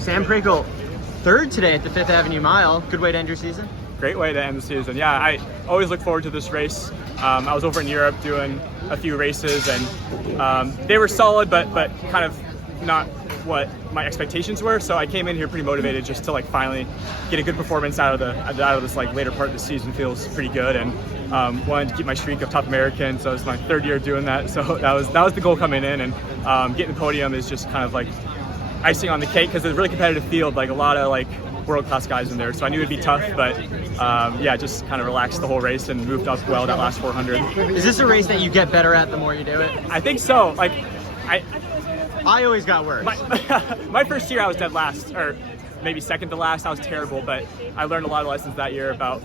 Sam Prakel, third today at the Fifth Avenue Mile. Good way to end your season. Great way to end the season. Yeah, I always look forward to this race. I was over in Europe doing a few races, and they were solid, but kind of not what my expectations were. So I came in here pretty motivated just to finally get a good performance out of this later part of the season. Feels pretty good, and wanted to keep my streak of top American. So it's my third year doing that. So that was the goal coming in, and getting the podium is just kind of icing on the cake because it's a really competitive field. A lot of world-class guys in there, so I knew it'd be tough, but yeah, just kind of relaxed the whole race and moved up well that last 400. Is this a race that you get better at the more you do it? I think so. I always got worse. My first year I was dead last, or maybe second to last. I was terrible, but I learned a lot of lessons that year about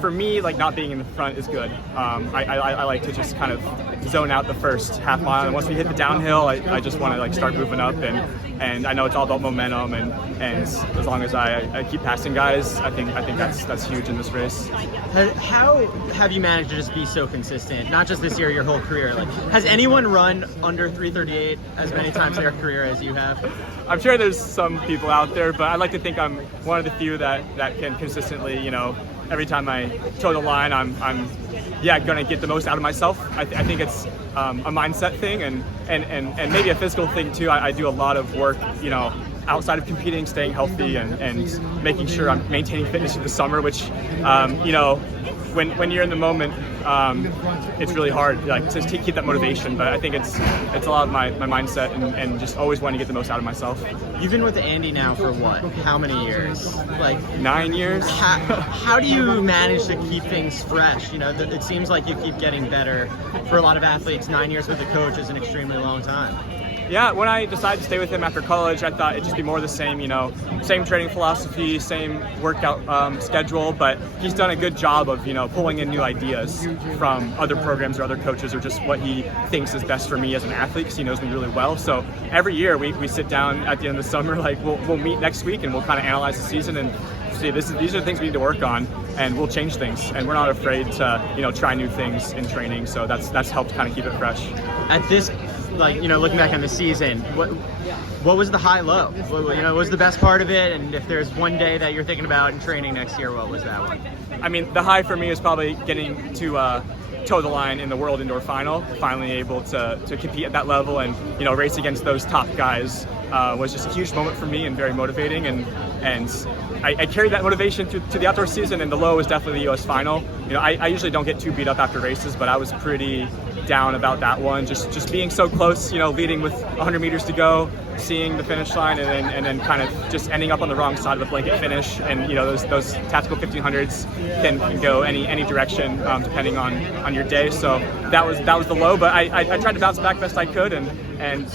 for me, not being in the front is good. I like to just kind of zone out the first half mile, and once we hit the downhill, I just want to start moving up, and I know it's all about momentum, and as long as I keep passing guys, I think that's huge in this race. How have you managed to just be so consistent? Not just this year, your whole career. Has anyone run under 3:38 as many times in their career as you have? I'm sure there's some people out there, but I like to think I'm one of the few that can consistently, every time I toe the line, I'm going to get the most out of myself. I think it's a mindset thing and maybe a physical thing too. I do a lot of work, outside of competing, staying healthy and making sure I'm maintaining fitness through the summer, which, when you're in the moment, it's really hard to keep that motivation. But I think it's a lot of my mindset and just always wanting to get the most out of myself. You've been with Andy now for what? How many years? 9 years. How do you manage to keep things fresh? It seems like you keep getting better. For a lot of athletes, 9 years with the coach is an extremely long time. Yeah, when I decided to stay with him after college, I thought it'd just be more of the same, same training philosophy, same workout schedule, but he's done a good job of, pulling in new ideas from other programs or other coaches, or just what he thinks is best for me as an athlete, because he knows me really well. So every year we sit down at the end of the summer, we'll meet next week and we'll kind of analyze the season and see these are the things we need to work on, and we'll change things, and we're not afraid to try new things in training. So that's helped kind of keep it fresh. At this, looking back on the season, what was the high low? What was the best part of it? And if there's one day that you're thinking about in training next year, what was that one? I mean, the high for me is probably getting to toe the line in the World Indoor Final, finally able to compete at that level and race against those top guys was just a huge moment for me and very motivating, and I carried that motivation to the outdoor season, and the low was definitely the US Final. I usually don't get too beat up after races, but I was pretty down about that one, just being so close, leading with 100 meters to go, seeing the finish line, and then kind of just ending up on the wrong side of the blanket finish. And those tactical 1500s can go any direction depending on your day. So that was the low, but I tried to bounce back best I could, and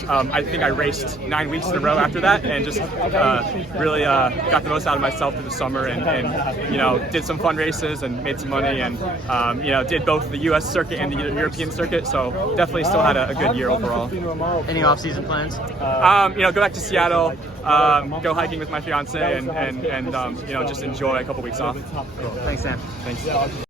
I think I raced 9 weeks in a row after that, and just really got the most out of myself through the summer, and did some fun races and made some money, and did both the US circuit and the European circuit. So definitely still had a good year overall. Any off-season plans? Go back to Seattle, go hiking with my fiance, and just enjoy a couple weeks off. Cool. Thanks, Sam. Thanks.